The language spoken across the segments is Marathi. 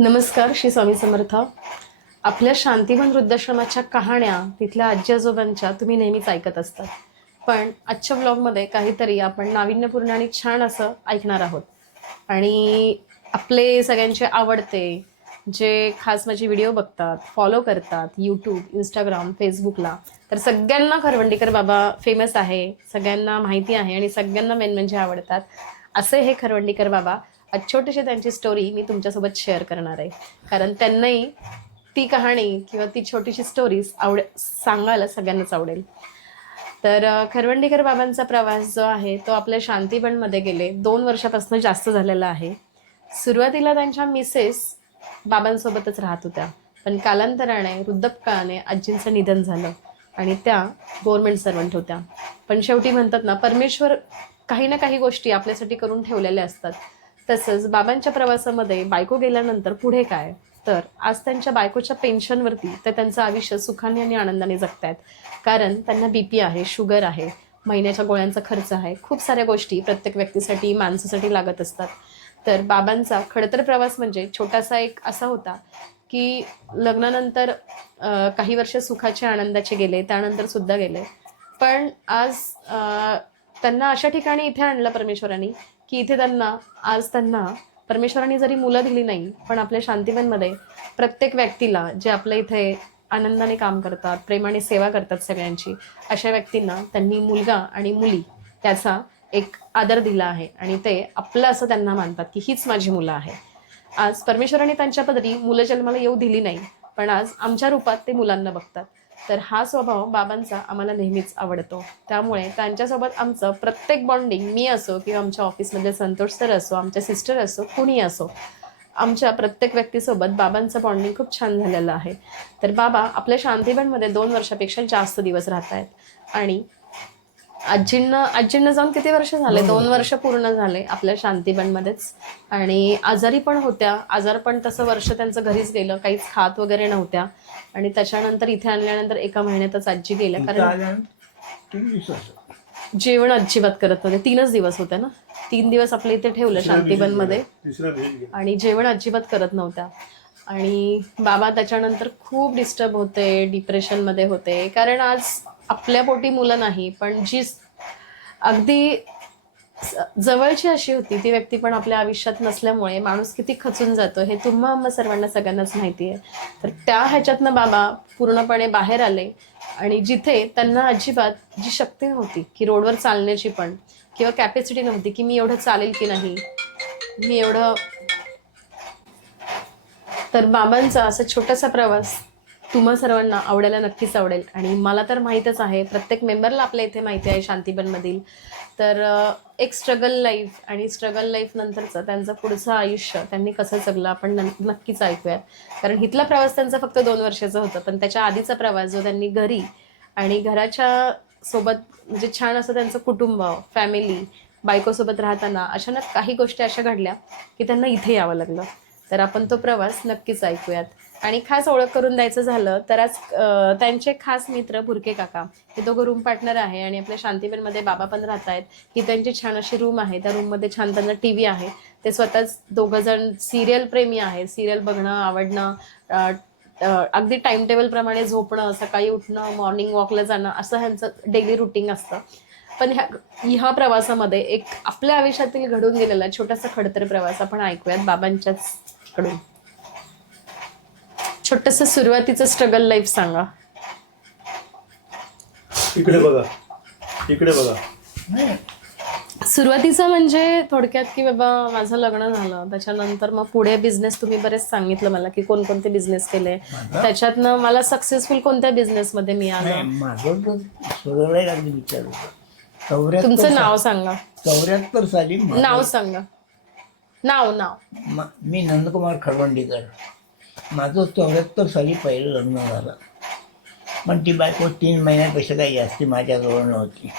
नमस्कार. श्री स्वामी समर्थ. आपल्या शांतीवन वृद्धाश्रमाच्या कहाण्या तिथल्या आजी आजोबांच्या तुम्ही नेहमीच ऐकत असतात, पण आजच्या ब्लॉगमध्ये काहीतरी आपण नाविन्यपूर्ण आणि छान असं ऐकणार आहोत. आणि आपले सगळ्यांचे आवडते जे खास माझे व्हिडिओ बघतात, फॉलो करतात यूट्यूब, इंस्टाग्राम, फेसबुकला, तर सगळ्यांना खरवंडीकर बाबा फेमस आहे, सगळ्यांना माहिती आहे आणि सगळ्यांना मेन म्हणजे आवडतात असे हे खरवंडीकर बाबा. आज छोटीशी त्यांची स्टोरी मी तुमच्यासोबत शेअर करणार आहे, कारण त्यांनाही ती कहाणी किंवा ती छोटीशी स्टोरीज सांगायला सगळ्यांनाच आवडेल. तर खरवंडीकर बाबांचा प्रवास जो आहे तो आपल्या शांतीबनमध्ये गेले 2 वर्षापासून जास्त झालेला आहे. सुरुवातीला त्यांच्या मिसेस बाबांसोबतच राहत होत्या, पण कालांतराने वृद्धापकाळाने आजींचं निधन झालं आणि त्या गव्हर्नमेंट सर्वंट होत्या. पण शेवटी म्हणतात ना, परमेश्वर काही ना काही गोष्टी आपल्यासाठी करून ठेवलेल्या असतात. तसंच बाबांच्या प्रवासामध्ये बायको गेल्यानंतर पुढे काय, तर आज त्यांच्या बायकोच्या पेन्शनवरती तर त्यांचं आयुष्य सुखाने आणि आनंदाने जगतायत. कारण त्यांना बीपी आहे, शुगर आहे, महिन्याच्या गोळ्यांचा खर्च आहे, खूप साऱ्या गोष्टी प्रत्येक व्यक्तीसाठी माणसासाठी लागत असतात. तर बाबांचा खडतर प्रवास म्हणजे छोटासा एक असा होता की लग्नानंतर काही वर्ष सुखाचे आनंदाचे गेले, त्यानंतर सुद्धा गेले. पण आज त्यांना अशा ठिकाणी इथे आणलं परमेश्वरांनी की इथे त्यांना परमेश्वरांनी जरी मुलं दिली नाही, पण आपल्या शांतीवनमध्ये प्रत्येक व्यक्तीला जे आपल्या इथे आनंदाने काम करतात, प्रेमाने सेवा करतात सगळ्यांची, अशा व्यक्तींना त्यांनी मुलगा आणि मुली त्याचा एक आदर दिला आहे आणि ते आपलं असं त्यांना मानतात की हीच माझी मुलं आहे. आज परमेश्वरांनी त्यांच्या पदरी मुलं जन्माला येऊ दिली नाही, पण आज आमच्या रूपात ते मुलांना बघतात. तर हा स्वभाव बाबांचा आम्हाला नेहमीच आवडतो. त्यामुळे त्यांच्यासोबत आमचं प्रत्येक बॉन्डिंग, मी असो किंवा आमच्या ऑफिसमध्ये संतोष सर असो, आमच्या सिस्टर असो, कुणी असो, आमच्या प्रत्येक व्यक्तीसोबत बाबांचं बॉन्डिंग खूप छान झालेलं आहे. तर बाबा आपल्या शांतीबनमध्ये 2 वर्षापेक्षा जास्त दिवस राहत आहेत आणि आजींना जाऊन किती वर्ष झाले? 2 वर्ष पूर्ण झाले आपल्या शांतीबनमध्येच. आणि आजारी पण होत्या. आजार पण तसं वर्ष त्यांचं घरीच गेलं, काहीच खात वगैरे नव्हत्या. आणि त्याच्यानंतर इथे आणल्यानंतर 1 महिन्यातच आजी गेल्या, कारण जेवण अजिबात करत नव्हते. 3च दिवस होते ना, 3 दिवस आपल्या इथे ठेवलं शांतीबनमध्ये आणि जेवण अजिबात करत नव्हत्या. आणि बाबा त्याच्यानंतर खूप डिस्टर्ब होते, डिप्रेशनमध्ये होते, कारण आज आपल्या पोटी मुलं नाही, पण जी अगदी जवळची अशी होती ती व्यक्ती पण आपल्या आयुष्यात नसल्यामुळे माणूस किती खचून जातो हे तुम्हा सर्वांना सगळ्यांनाच माहिती आहे. तर त्या ह्याच्यातनं बाबा पूर्णपणे बाहेर आले आणि जिथे त्यांना अजिबात जी शक्ती नव्हती की रोडवर चालण्याची पण, किंवा कॅपॅसिटी नव्हती की मी एवढं चालेल की नाही, मी एवढं. तर बाबांचा असा छोटासा प्रवास तुम्हा सर्वांना आवडायला नक्कीच आवडेल आणि मला तर माहीतच आहे, प्रत्येक मेंबरला आपल्या इथे माहिती आहे शांतीबनमधील. तर एक स्ट्रगल लाईफ आणि स्ट्रगल लाईफ नंतरचं त्यांचं पुढचं आयुष्य त्यांनी कसं जगलं आपण नक्कीच ऐकूयात. कारण इथला प्रवास त्यांचा फक्त 2 वर्षाचा होता, पण त्याच्या आधीचा प्रवास जो त्यांनी घरी आणि घराच्या सोबत म्हणजे छान असं त्यांचं कुटुंब, फॅमिली, बायकोसोबत राहताना अचानक काही गोष्टी अशा घडल्या की त्यांना इथे यावं लागलं. तर आपण तो प्रवास नक्कीच ऐकूयात. आणि खास ओळख करून द्यायचं झालं तर आज त्यांचे खास मित्र भुरके काका हे दोघं रूम पार्टनर आहे आणि आपल्या शांतीबनमध्ये बाबा पण राहत आहेत. ही त्यांची छान अशी रूम आहे, त्या रूममध्ये छान त्यांना टी व्ही आहे. ते स्वतःच दोघं जण सिरियल प्रेमी आहे, सिरियल बघणं आवडणं, अगदी टाइम टेबलप्रमाणे झोपणं, सकाळी उठणं, मॉर्निंग वॉकला जाणं, असं ह्यांचं डेली रुटीन असतं. पण ह्या प्रवासामध्ये एक आपल्या आयुष्यातील घडून गेलेला छोटासा खडतर प्रवास आपण ऐकूयात बाबांच्याच कडून. छोटस सुरुवातीचं स्ट्रगल लाईफ सांगा. इकडे बघा, इकडे बघा. सुरुवातीचं म्हणजे थोडक्यात की बाबा माझं लग्न झालं त्याच्यानंतर मग पुढे बिझनेस तुम्ही बरेच सांगितलं मला की कोणकोणते बिझनेस केले, त्याच्यातनं मला सक्सेसफुल कोणत्या बिझनेसमध्ये मी आलं. तुमचं नाव सांगा. 74 साली नाव सांगा. नाव मी नंदकुमार खरवंडीकर. माझं 74 साली पहिलं लग्न झालं, पण ती बायको 3 महिन्यापेक्षा काही जास्ती माझ्याजवळ नव्हती.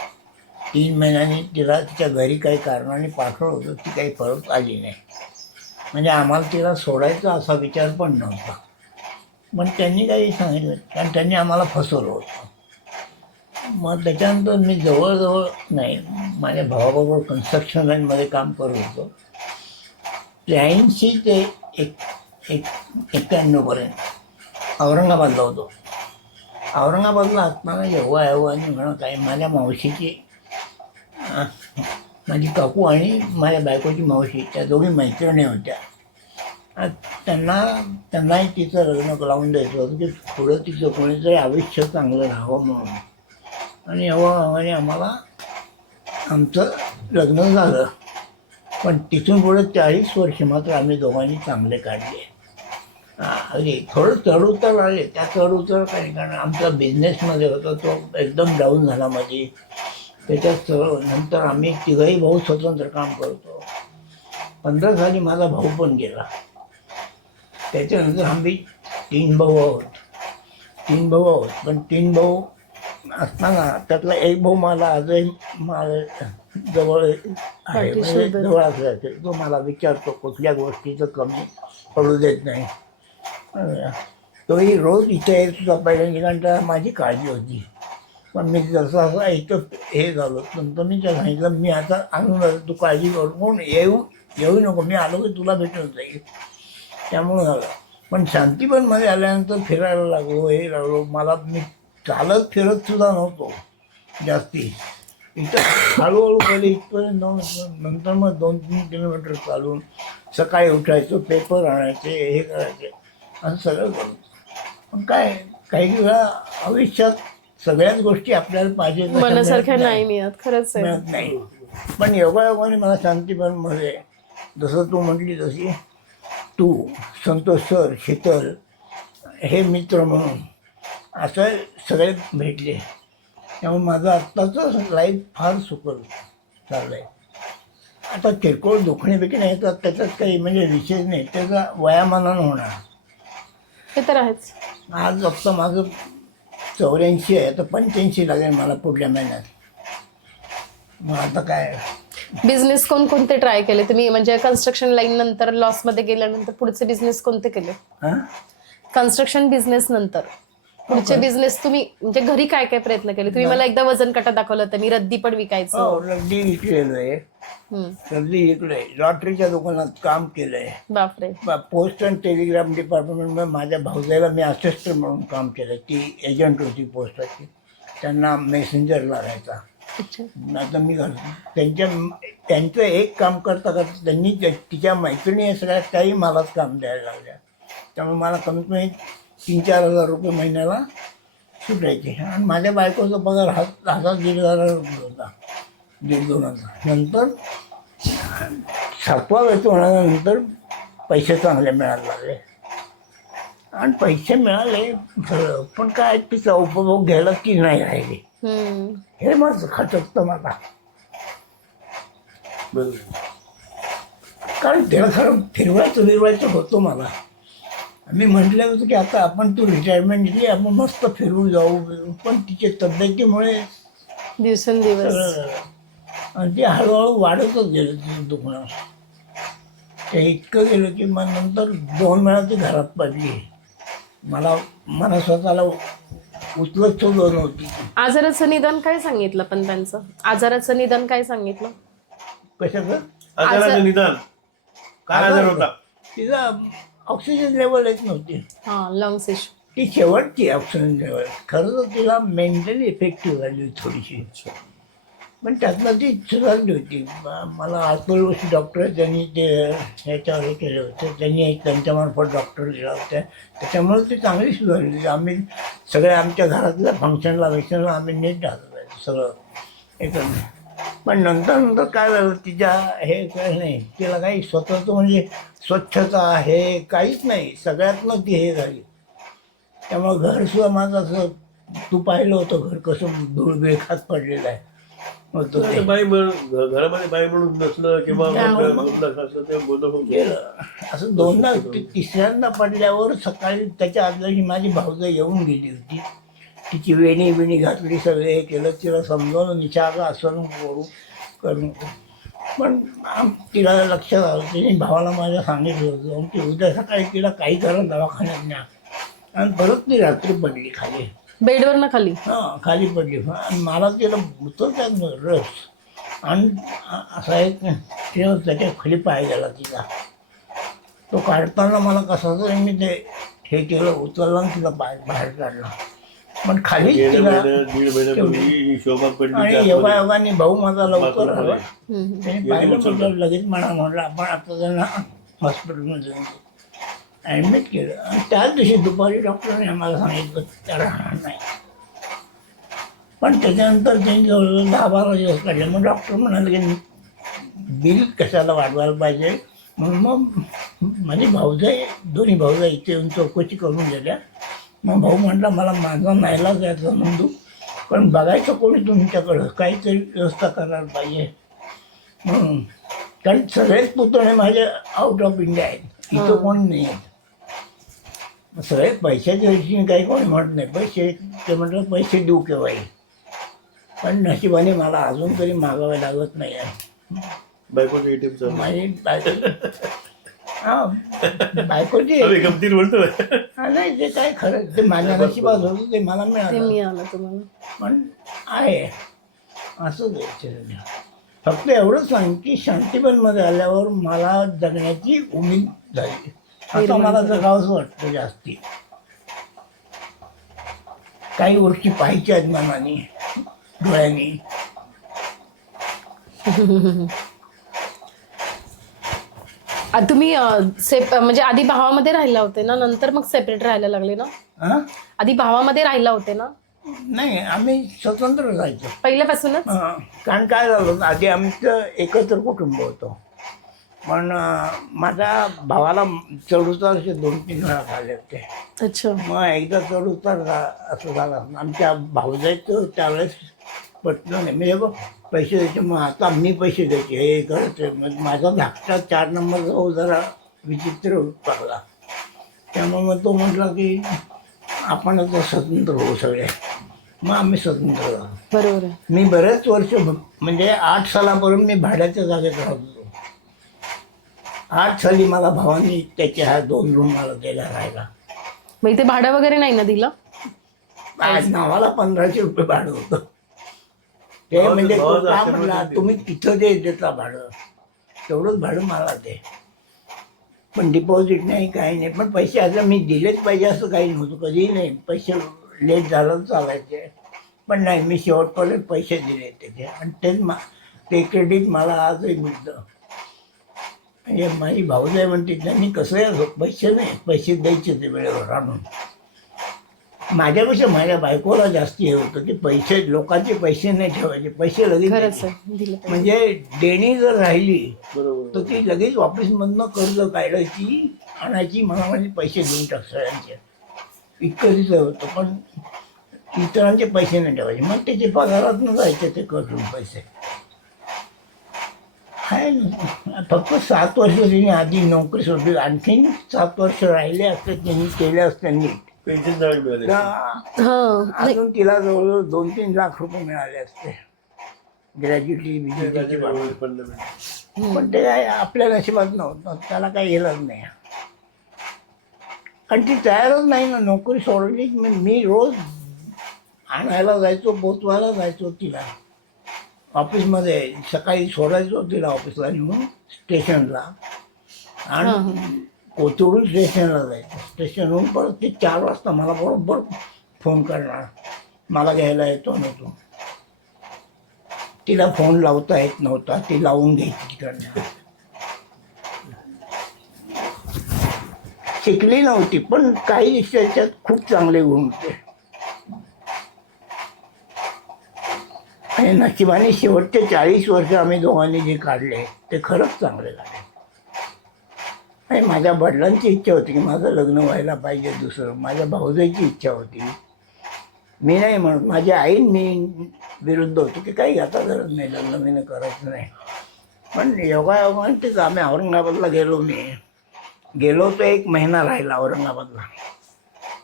3 महिन्यांनी तिला तिच्या घरी काही कारणाने पाठवलं होतं, ती काही परत आली नाही. म्हणजे आम्हाला तिला सोडायचा असा विचार पण नव्हता, पण त्यांनी काही सांगितलं कारण त्यांनी आम्हाला फसवलं होतं. मग त्याच्यानंतर मी जवळजवळ नाही, माझ्या भावाबरोबर कन्स्ट्रक्शन लाईनमध्ये काम करत होतो. 83 ते 91पर्यंत औरंगाबादला होतो. औरंगाबादला असताना जेव्हा आणि म्हणून काय माझ्या मावशीची माझी काकू आणि माझ्या बायकोची मावशी त्या दोघी मैत्रिणी होत्या. त्यांनाही तिचं लग्न लावून द्यायचं होतं की पुढं तिचं कोणीतरी आयुष्य चांगलं राहावं म्हणून. आणि हवाने आम्हाला आमचं लग्न झालं. पण तिथून पुढे 40 वर्ष मात्र आम्ही दोघांनी चांगले काढले. अरे थोडं चढउतार आले, त्या चढउतार काही कारण आमचा बिझनेसमध्ये होता तो एकदम डाऊन झाला मध्ये. त्याच्यात नंतर आम्ही तिघही भाऊ स्वतंत्र काम करतो. 15 साली माझा भाऊ पण गेला. त्याच्यानंतर आम्ही 3 भाऊ आहोत. पण 3 भाऊ असताना त्यातला एक भाऊ मला आजही मला जवळ आहे, म्हणजे जवळ असायचे. तो मला विचारतो, कुठल्या गोष्टीचं कमी पडू देत नाही. तोही रोज इथे येत होता पहिल्या, कारण माझी काळजी होती. पण मी जसं इथं हे झालं नंतर मी त्या सांगितलं, मी आता आणून तू काळजी करून येऊ नको, मी आलो की तुला भेटून जाईल. त्यामुळं झालं. पण शांतीपणमध्ये आल्यानंतर फिरायला लागलो. मी चालत फिरत सुद्धा नव्हतो जास्ती. इथं हळूहळू पहिले इथपर्यंत नंतर मग 2-3 किलोमीटर चालून सकाळी उठायचो, पेपर आणायचे, हे करायचे, असं सगळं करतो. पण काय काही वेळा आयुष्यात सगळ्याच गोष्टी आपल्याला पाहिजे मनासारख्या नाही मिळत, खरंच आहे. मिळत नाही. पण योगायोगाने मला शांतीपणमध्ये जसं तू म्हटली तशी तू, संतोष सर, शीतल हे मित्र म्हणून असं सगळे भेटले. त्यामुळे माझं आत्ताचं लाईफ फार सुखर चाललं आहे. आता किरकोळ दुखणे बिकणे येतात, त्याच्यात काही म्हणजे विशेष नाही, त्याचा वयामानानं होणार. ते तर आहेच. आज फक्त माझं 84 आहे, तर 85 लागेल मला पुढल्या महिन्यात. मग आता काय बिझनेस कोणते ट्राय केले तुम्ही? म्हणजे कन्स्ट्रक्शन लाईन नंतर लॉसमध्ये गेल्यानंतर पुढचे बिझनेस कोणते केले? हां कन्स्ट्रक्शन बिझनेस नंतर पुढचे बिझनेस तुम्ही म्हणजे घरी काय काय प्रयत्न केले? तुम्ही मला एकदा वजन काटा दाखवलं होतं, मी रद्दी पण विकायचं. हो, रद्दी विकलेलं आहे. रद्दी विकलंय. लॉटरीच्या दुकानात काम केलंय. बापरे. पोस्ट अँड टेलिग्राम डिपार्टमेंटमध्ये माझ्या भाऊजाईला मी असिस्टंट म्हणून काम केलं. ती एजंट होती पोस्टाची, त्यांना मेसेंजरला राहायचा. आता मी त्यांचं एक काम करता करता त्यांनी तिच्या मैत्रिणी या सगळ्या काही मलाच काम द्यायला लागल्या. त्यामुळे मला कमीत कमी 3-4 हजार रुपये महिन्याला सुटायचे. आणि माझ्या बायकोचा पगार 1,000-1,500 रुपये होता, 1,500-2,000. नंतर 7वा वेतनानंतर पैसे चांगले मिळायला लागले. आणि पैसे मिळाले सगळं, पण काय तिचा उपभोग घ्यायला ती नाही राहिली. हे माझं खटकतं मला. कारण त्याला खरं फिरवायचं होतं मला. मी म्हटलं होतं की आता आपण तू रिटायरमेंट घेतली, आपण मस्त फिरू जाऊ, पण तिच्या तब्येतीमुळे दिवसेंदिवस आणि ते हळूहळू वाढतच गेलं तिचं दुखणं. ते इतकं गेलं की मग नंतर 2 वेळा ती घरात पडली. मला स्वतःला उचलत सुद्धा नव्हती. आजाराचं निदान काय सांगितलं? पण त्यांचं आजाराचं निदान काय सांगितलं? कशाचं आजाराचं निदान काय आजार होता? तिचा ऑक्सिजन लेवल येत नव्हती. Lungs issue. ती शेवटची ऑक्सिजन लेवल. खरं तर तिला मेंटली इफेक्टिव्ह झाली थोडीशी, पण त्यातनं ती सुधारली होती. मला आतुलवशी डॉक्टर त्यांनी ते ह्याच्यावर हे केलं होतं, त्यांनी त्यांच्यामार्फत डॉक्टर दिला होता, त्याच्यामुळे ती चांगली सुधारली. आम्ही सगळ्या आमच्या घरातल्या फंक्शनला आम्ही नीट राहतो सगळं एकदम. पण नंतर काय झालं, तिच्या हे काय नाही, तिला काही स्वतःचं म्हणजे स्वच्छता हे काहीच नाही, सगळ्यातनं ती हे झाली. त्यामुळं घरसुद्धा माझं असं तू पाहिलं होतं घर कसं धूळबिळ खात पडलेलं आहे. बाई घरामध्ये बाई म्हणून नसलं किंवा असलं ते गेलं असं 2दा. 3ऱ्यांदा पडल्यावर सकाळी त्याच्या आदल्या माझी भाऊजाई येऊन गेली होती. तिची वेणी घातली, सगळे हे केलं, तिला समजावून निशाचं आसन करून. पण तिला लक्षात आलं, तिने भावाला माझ्या सांगितलं होतं की उद्या सकाळी तिला काही करा दवाखान्यात न्या. आणि परत ती रात्री पडली खाली, बेडवर ना खाली. खाली पडली. आणि मला तिला उतरतात रस आणि असा एक त्याच्या खाली पाय गेला तिचा. तो काढताना मला कसा तरी मी ते हे केलं, उचललं आणि तिला बाहेर काढला. पण खालीच गेल्या तिला महिन्यात 1.5 महिन्यापूर्वी ही शोभा आणि पंडितच्या योगायोगाने भाऊ माझा लवकर आला. हम्म. त्याने पाहिलं म्हटलं लगेच म्हटलं आपण आता त्यांना हॉस्पिटलमध्ये जाऊन ॲडमिट केलं. आणि त्याच दिवशी दुपारी डॉक्टरने आम्हाला सांगितलं त्या राहणार नाही. पण त्याच्यानंतर त्यांनी जवळजवळ 10-12 दिवस काढले. मग डॉक्टर म्हणाले की बिल कशाला वाढवायला पाहिजे. म्हणून मग माझी भाऊजाई, दोन्ही भाऊजाई इथे येऊन चौकशी करून गेल्या. मग भाऊ म्हटला मला माझा नाईलाज यायचा नंदू, पण बघायचं कोणी तुमच्याकडं, काहीतरी व्यवस्था करायला पाहिजे म्हणून. कारण सगळेच पुतणे माझे आउट ऑफ इंडिया आहेत, इथं कोणी नाही आहेत. सगळे पैशाच्या दृष्टीने काही कोणी म्हणत नाही. पैसे ते म्हटलं पैसे देऊ केव्हाही, पण नशिबाने मला अजून तरी मागावे लागत नाही आहे. बायकोचं ATM चालू. माझी बायकोची गमतीत बोलतो. नाही, ते काय खरं ते माझ्या नशिबात होतं, ते मला ते मिळालं. मिळालं तुम्हाला. पण आहे असं द्यायचं. फक्त एवढंच सांग की शांतीबनमध्ये आल्यावर मला जगण्याची उमेद झाली. आता मला जगावंसं वाटतं जास्ती. काही गोष्टी पाहायच्या आहेत मनाने, डोळ्यांनी. तुम्ही म्हणजे आधी भावामध्ये राहिला होते ना, नंतर मग सेपरेट राहायला लागले ना? हां, आधी भावामध्ये राहिला होते ना? नाही, आम्ही स्वतंत्र जायचो. पहिल्यापासूनच? कारण काय झालं, आधी आमचं एकत्र कुटुंब होतं. पण माझ्या भावाला चढउतार असे 2-3 वेळा झाले होते. अच्छा. मग एकदा चढउतार असं झालं. आमच्या भाऊजाईचं त्यावेळेस पटलं नाही. म्हणजे बघ पैसे द्यायचे, मग आता मी पैसे द्यायचे हे करायचे. मग माझा धाकटा 4 नंबर भाऊ जरा विचित्र पडला. त्यामुळे मग तो म्हटला की आपण आता स्वतंत्र होऊ सगळे. मग आम्ही स्वतंत्र झालो. बरोबर आहे. मी बरेच वर्ष म्हणजे 8 सालापर्यंत मी भाड्याच्या जागेत राहत होतो. 8 साली मला भावानी त्याचे हा 2 रूम मला दिला राहायला. मग इथे भाडं वगैरे नाही ना दिलं? आज नावाला 1500 रुपये भाडं होतं. ते म्हणजे तो का म्हणला तुम्ही तिथं देता भाडं, तेवढंच भाडं मला दे. पण डिपॉझिट नाही, काही नाही. पण पैसे असं मी दिलेच पाहिजे असं काही नव्हतं, कधीही नाही. पैसे लेट झालं चालायचे, पण नाही, मी शेवटपर्यंत पैसे दिले त्याचे. आणि ते क्रेडिट मला आजही मिळतं. म्हणजे माझी भाऊजाई म्हणते त्यांनी कसं आहे, पैसे नाही, पैसे द्यायचे ते वेळेवर आणून. माझ्यापेक्षा माझ्या बायकोला जास्ती हे होतं की पैसे, लोकांचे पैसे नाही ठेवायचे, पैसे लगेच खरंच द्यायचे. आहे, दिलं पाहिजे. म्हणजे देणी जर राहिली बरोबर. तर ती लगेच ऑफिसमधनं कर्ज काढायची, आणायची, मला म्हणजे पैसे देऊन टाक सगळ्यांचे, इतकं तिचं होतं. पण इतरांचे पैसे नाही ठेवायचे. मग त्याचे पगारातनं जायचे ते करून पैसे. आहे ना, फक्त 7 वर्ष तिने आधी नोकरी सोडली. आणखीन 7 वर्ष राहिले असते त्यांनी केले असते नीट, पेन्शन जावे मिळाले. हां. अजून तिला जवळजवळ 2-3 लाख रुपये मिळाले असते ग्रॅज्युटी बिज्युटीची. पण ते काय आपल्या नशिबात नव्हतं, त्याला काही इलाज नाही. आणि ती तयारच नाही ना, नोकरी सोडली. मी रोज आणायला जायचो, पोचवायला जायचो तिला ऑफिसमध्ये. सकाळी सोडायचो तिला ऑफिसला नेऊन स्टेशनला, आणि कोथरूड स्टेशनला जायचं. स्टेशनहून परत ते 4 वाजता मला बरोबर फोन करणार, मला घ्यायला येतो ना तू. तिला फोन लावता येत नव्हता, ती लावून घ्यायची तिकडनं. शिकली नव्हती, पण काही त्याच्यात खूप चांगले गुण होते. आणि नशिबाने शेवटचे 40 वर्ष आम्ही दोघांनी जे काढले ते खरंच चांगले झाले. आणि माझ्या वडिलांची इच्छा होती की माझं लग्न व्हायला पाहिजे दुसरं. माझ्या भाऊजाईची इच्छा होती. मी नाही म्हणत, माझी आई मी विरुद्ध होतो की काही आता गरज नाही, लग्न मी करायचं नाही. पण योगायोगाने तेच आम्ही औरंगाबादला गेलो. मी गेलो तर 1 महिना राहिला औरंगाबादला.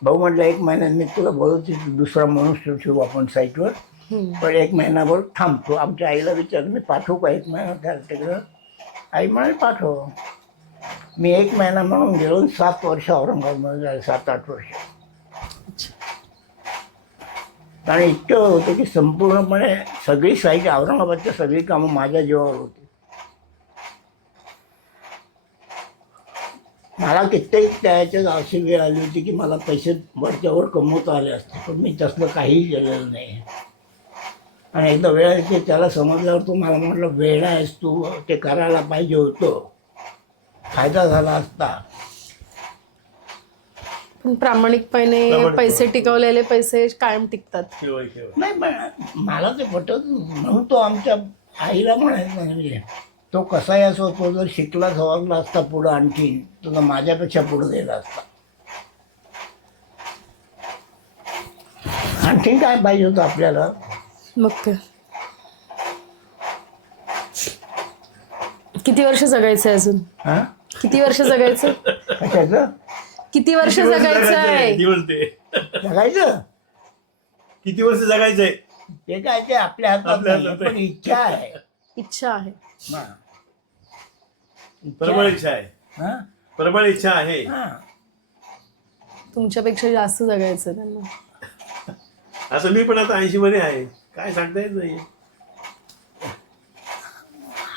भाऊ म्हटलं 1 महिन्यात मी तुला बोलवते, दुसरा मनुष्य ठेवू आपण साईटवर, पण 1 महिनाभर थांबतो. आमच्या आईला विचारलं मी पाठवू का 1 महिना त्या तिकडं. आई म्हणाली पाठव. मी 1 महिना म्हणून गेलो. 7 वर्ष औरंगाबादमध्ये झाले, 7-8 वर्ष. आणि इतकं होतं की संपूर्णपणे सगळी साईट, औरंगाबादच्या सगळी कामं माझ्या जीवावर होती. मला कित्येक त्याच्यात अशी वेळ आली होती की मला पैसे वरच्यावर कमवता आले असते, पण मी तसलं काहीही केलेलं नाही. आणि एकदा वेळ येते त्याला समजल्यावर तो मला म्हटलं, वेळ आहेस तू, ते करायला पाहिजे होतं, फायदा झाला असता. पण प्रामाणिकपणे पैसे टिकवलेले पैसे कायम टिकतात. नाही पण मला ते पटत म्हणून तो आमच्या आईला म्हणायचा म्हणजे तो कसाही असो, तो जर शिकला सवरला असता पुढं आणखीन, तुला माझ्यापेक्षा पुढं गेला असता. आणखीन काय पाहिजे होतं आपल्याला. मग काय, किती वर्ष जगायचंय अजून? हा किती वर्ष जगायचं? कशाचं किती वर्ष जगायचं आहे? जगायचं? किती वर्ष जगायचंय ते काय ते आपल्या हातात आपल्या नाही, हातात पण इच्छा आहे. इच्छा आहे. हा. प्रबळ इच्छा आहे. हा? प्रबळ इच्छा आहे. हा. तुमच्यापेक्षा जास्त जगायचं त्यांना. असं मी पण आता 80 मध्ये आहे, काय सांगता येत नाही.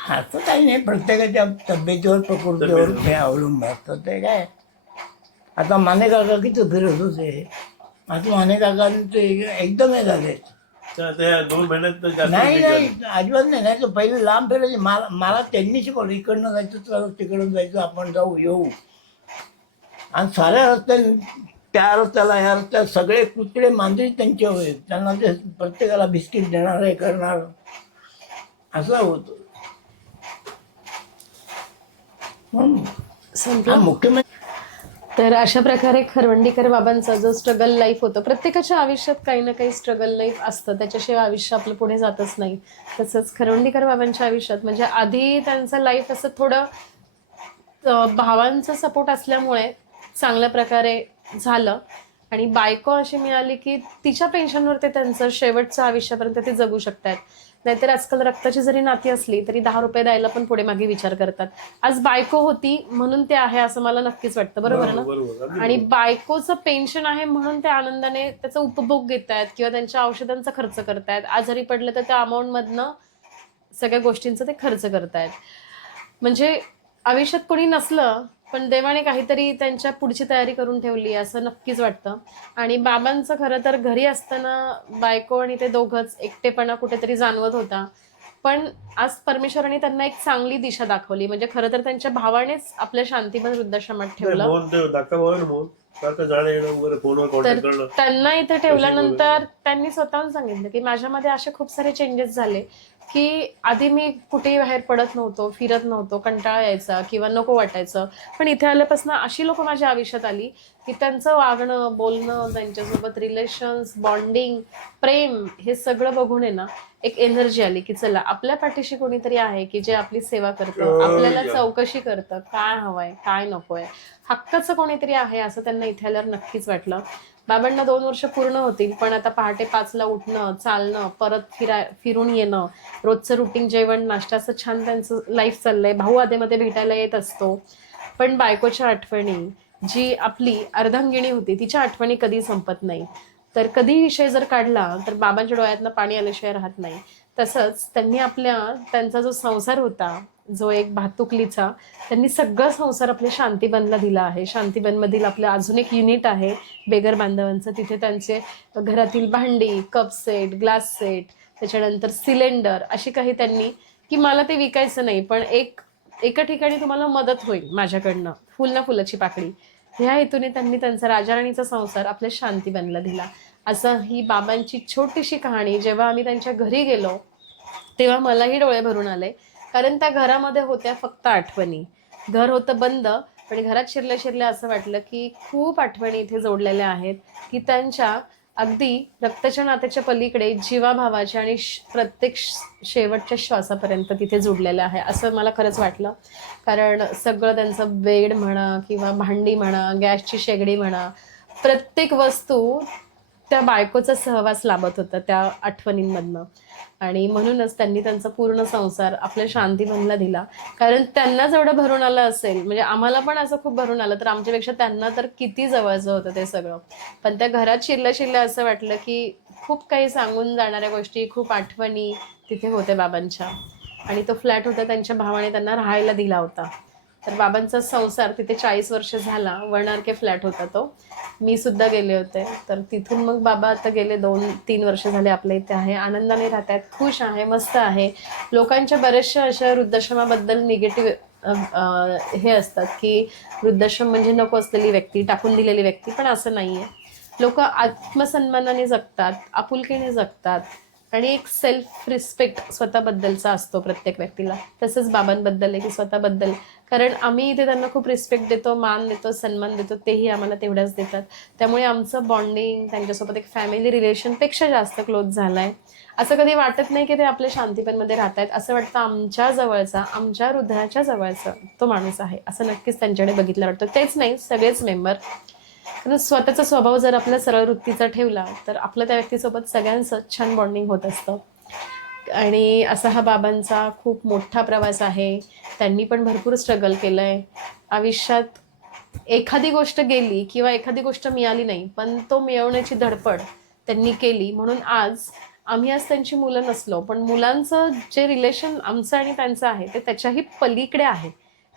असं काही नाही, प्रत्येकाच्या तब्येतीवर प्रकृतीवर हे अवलंबून असतं. ते काय आता माने काका किती फिरत होते, आता माने काकांचे एकदम हे झाले. तर त्या 2 महिन्यात तर जास्त नाही वेळ नाही झाली. अजिबात नाही. नाही तर पहिले लांब फिरायचे. मला त्यांनी शिकवलं, इकडनं जायचं तर तिकडून जायचं, आपण जाऊ येऊ. आणि साऱ्या रस्त्याने, त्या रस्त्याला ह्या रस्त्यात सगळे कुत्रे मांजरी त्यांचे होते. त्यांना ते प्रत्येकाला बिस्किट देणार, हे करणार, असं होतं. म्हणून संपलं. मुख्यमंत्री तर अशा प्रकारे खरवंडीकर बाबांचा जो स्ट्रगल लाईफ होतं, प्रत्येकाच्या आयुष्यात काही ना काही स्ट्रगल लाईफ असतं, त्याच्याशिवाय आयुष्य आपलं पुढे जातच नाही. तसंच खरवंडीकर बाबांच्या आयुष्यात म्हणजे आधी त्यांचं लाईफ असं थोडं भावांचा सपोर्ट असल्यामुळे चांगल्या प्रकारे झालं, आणि बायको अशी मिळाली की तिच्या पेन्शनवर ते त्यांचं शेवटचं आयुष्यापर्यंत ते जगू शकतात. नाहीतर आजकाल रक्ताची जरी नाती असली तरी 10 रुपये द्यायला पण पुढे मागे विचार करतात. आज बायको होती म्हणून ते आहे असं मला नक्कीच वाटतं. बरोबर आहे बरोबर, ना? आणि बायकोचं पेन्शन आहे म्हणून ते आनंदाने त्याचा उपभोग घेत आहेत किंवा त्यांच्या औषधांचा खर्च करतायत. आजारी पडले तर त्या अमाऊंटमधनं सगळ्या गोष्टींचा ते खर्च करतायत. म्हणजे आयुष्यात कोणी नसलं पण देवाने काहीतरी त्यांच्या पुढची तयारी करून ठेवली असं नक्कीच वाटतं. आणि बाबांचं खरं तर घरी असताना बायको आणि ते दोघंच एकटेपणा कुठेतरी जाणवत होता, पण आज परमेश्वराने त्यांना एक चांगली दिशा दाखवली. म्हणजे खरं तर त्यांच्या भावानेच आपल्या शांतीबन वृद्धाश्रमात ठेवलं. मोहन ते धाकटा भाऊ आहे ना, मोहन सारखं जाणं येणं वगैरे, फोनवर तर कॉन्टॅक्ट करणं. त्यांना इथे ठेवल्यानंतर त्यांनी स्वतःहून सांगितलं की माझ्यामध्ये असे खूप सारे चेंजेस झाले की आधी मी कुठेही बाहेर पडत नव्हतो, फिरत नव्हतो, कंटाळा यायचा किंवा नको वाटायचं, पण इथे आल्यापासून अशी लोक माझ्या आयुष्यात आली की त्यांचं वागणं, बोलणं, त्यांच्यासोबत रिलेशन्स, बॉन्डिंग, प्रेम, हे सगळं बघून आहे ना एक एनर्जी आली की चला आपल्या पाठीशी कोणीतरी आहे की जे आपली सेवा करतं, आपल्याला चौकशी करतं, काय हवंय काय नकोय, हक्काचं कोणीतरी आहे असं त्यांना इथे आल्यावर नक्कीच वाटलं. बाबांना 2 वर्ष पूर्ण होतील, पण आता पहाटे 5ला उठणं, चालणं, परत फिरून येणं, रोजचं रुटीन, जेवण, नाश्ता, असं छान त्यांचं लाईफ चाललंय. भाऊ आधेमध्ये भेटायला येत असतो, पण बायकोच्या आठवणी, जी आपली अर्धांगिणी होती, तिच्या आठवणी कधी संपत नाही. तर कधी विषय जर काढला तर बाबांच्या डोळ्यातनं पाणी आल्याशिवाय राहत नाही. तसंच त्यांनी त्यांचा जो संसार होता, जो एक भातुकलीचा, त्यांनी सगळा संसार आपल्या शांतीबनला दिला आहे. शांतीबनमधील आपलं अजून एक युनिट आहे बेगर बांधवांचं, तिथे त्यांचे घरातील भांडी, कप सेट, ग्लास सेट, त्याच्यानंतर सिलेंडर, अशी काही त्यांनी की मला ते विकायचं नाही पण एका ठिकाणी तुम्हाला मदत होईल माझ्याकडनं, फुल ना फुलाची पाकळी, ह्या हेतूने त्यांनी त्यांचा राजाराणीचा संसार आपल्या शांतीबनला दिला. असं ही बाबांची छोटीशी कहाणी. जेव्हा आम्ही त्यांच्या घरी गेलो तेव्हा मलाही डोळे भरून आले, कारण त्या घरामध्ये होत्या फक्त आठवणी. घर होतं बंद, पण घरात शिरल्या शिरल्या असं वाटलं की खूप आठवणी इथे जोडलेल्या आहेत की त्यांच्या अगदी रक्ताच्या नात्याच्या पलीकडे जीवाभावाच्या आणि प्रत्येक शेवटच्या श्वासापर्यंत तिथे जोडलेलं आहे असं मला खरंच वाटलं. कारण सगळं त्यांचं बेड म्हणा किंवा भांडी म्हणा, गॅसची शेगडी म्हणा, प्रत्येक वस्तू त्या बायकोचा सहवास लाभत होता त्या आठवणींमधनं. आणि म्हणूनच त्यांनी त्यांचा पूर्ण संसार आपल्या शांतीबनला दिला. कारण त्यांना जेवढं भरून आलं असेल, म्हणजे आम्हाला पण असं खूप भरून आलं, तर आमच्यापेक्षा त्यांना तर किती जवळचं होतं ते सगळं. पण त्या घरात शिरल्या शिरल्या असं वाटलं की खूप काही सांगून जाणाऱ्या गोष्टी, खूप आठवणी तिथे होत्या बाबांच्या. आणि तो फ्लॅट होता त्यांच्या भावाने त्यांना राहायला दिला होता. तर बाबांचा संसार तिथे 40 वर्ष झाला. 1 RK फ्लॅट होता तो. मी सुद्धा गेले होते. तर तिथून मग बाबा आता गेले 2-3 वर्ष झाले आपल्या इथे आहे. आनंदाने राहत आहेत, खुश आहे, मस्त आहे. लोकांच्या बऱ्याचशा अशा वृद्धाश्रमाबद्दल निगेटिव्ह हे असतात की वृद्धाश्रम म्हणजे नको असलेली व्यक्ती, टाकून दिलेली व्यक्ती, पण असं नाही आहे. लोक आत्मसन्मानाने जगतात, आपुलकीने जगतात आणि एक सेल्फ रिस्पेक्ट स्वतःबद्दलचा असतो प्रत्येक व्यक्तीला. तसंच बाबांबद्दल आहे की स्वतःबद्दल, कारण आम्ही इथे त्यांना खूप रिस्पेक्ट देतो, मान देतो, सन्मान देतो, तेही आम्हाला तेवढाच देतात. त्यामुळे आमचं बॉन्डिंग त्यांच्यासोबत एक फॅमिली रिलेशनपेक्षा जास्त क्लोज झालं आहे. असं कधी वाटत नाही की ते आपल्या शांतीपणमध्ये राहत आहेत. असं वाटतं आमच्या जवळचा, आमच्या हृदयाच्या जवळचा तो माणूस आहे, असं नक्कीच त्यांच्याकडे बघितलं वाटतं. तेच नाही, सगळेच मेंबर. कारण स्वतःचा स्वभाव जर आपल्या सरळ वृत्तीचा ठेवला तर आपलं त्या व्यक्तीसोबत सगळ्यांचं छान बॉन्डिंग होत असतं. आणि असा हा बाबांचा खूप मोठा प्रवास आहे. त्यांनी पण भरपूर स्ट्रगल केलं आहे आयुष्यात. एखादी गोष्ट गेली किंवा एखादी गोष्ट मिळाली नाही, पण तो मिळवण्याची धडपड त्यांनी केली. म्हणून आज त्यांची मुलं नसलो, पण मुलांचं जे रिलेशन आमचं आणि त्यांचं आहे ते त्याच्याही पलीकडे आहे.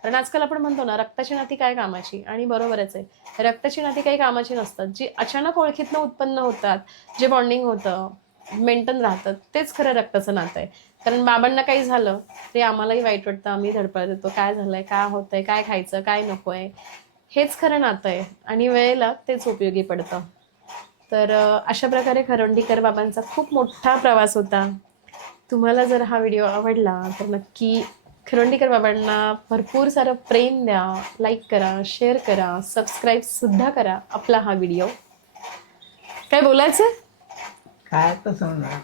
कारण आजकाल आपण म्हणतो ना, रक्ताची नाती काय कामाची, आणि बरोबरच आहे. रक्ताची नाती काही कामाची नसतात. जी अचानक ओळखीतनं उत्पन्न होतात, जे बॉन्डिंग होतं, मेंटेन राहतं, तेच खरं रक्ताचं नातं आहे. कारण बाबांना काही झालं ते आम्हालाही वाईट वाटतं, आम्ही धडपड देतो, काय झालंय, काय होतंय, काय खायचं, काय नको आहे, हेच खरं नातं आहे आणि वेळेला तेच उपयोगी पडतं. तर अशा प्रकारे खरवंडीकर बाबांचा खूप मोठा प्रवास होता. तुम्हाला जर हा व्हिडिओ आवडला तर नक्की खरवंडीकर बाबांना भरपूर सारं प्रेम द्या, लाईक करा, शेअर करा, सबस्क्राईब सुद्धा करा आपला हा व्हिडिओ. काय बोलायचं? काय तर सांगणार.